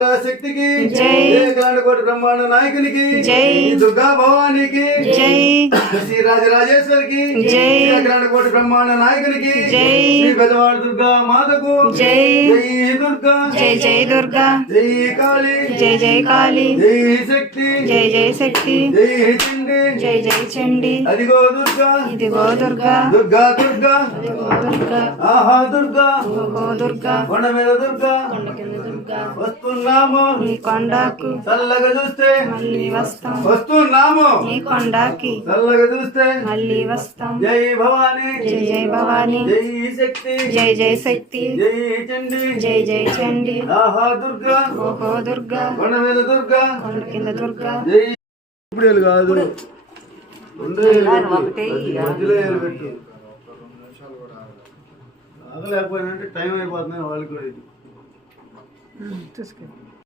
శక్తికి జై, గాండకోటి బ్రహ్మాండ నాయకునికి జై, దుర్గా భవానికి జై, శ్రీ రాజరాజేశ్వరికి జై, గాండకోటి బ్రహ్మాండ నాయకునికి జై, శ్రీ పెదవాడ దుర్గా మాతకు జై, జై దుర్గా జై జై దుర్గా, జై కాళీ జై జై కాళీ, జై శక్తి జై జై శక్తి, జై చండి జై జై చండి, అదిగో దుర్గా ఇదిగో దుర్గా, దుర్గా దుర్గా దుర్గా, ఆహా దుర్గా ఓహో దుర్గా, కొండ మీద దుర్గా కొండ కింద దుర్గా, వస్తున్నాము నీ కొండకు చల్లగా చూస్తే మళ్ళీ వస్తాం, వస్తున్నాము నీ కొండకి చల్లగా చూస్తే మళ్ళీ వస్తాం, జై భవానీ జై జై భవానీ, జై శక్తి జై జై శక్తి, జై చండి జై జై చండి, ఆహా దుర్గా ఓహో దుర్గా, కొండ మీద దుర్గా కొండ కింద దుర్గా, జై ఇప్పుడు కాదు పెట్టు ఆగలేకపోయినంటే టైం అయిపోతుంది వాళ్ళకి కూడా ఇది చూసుకో.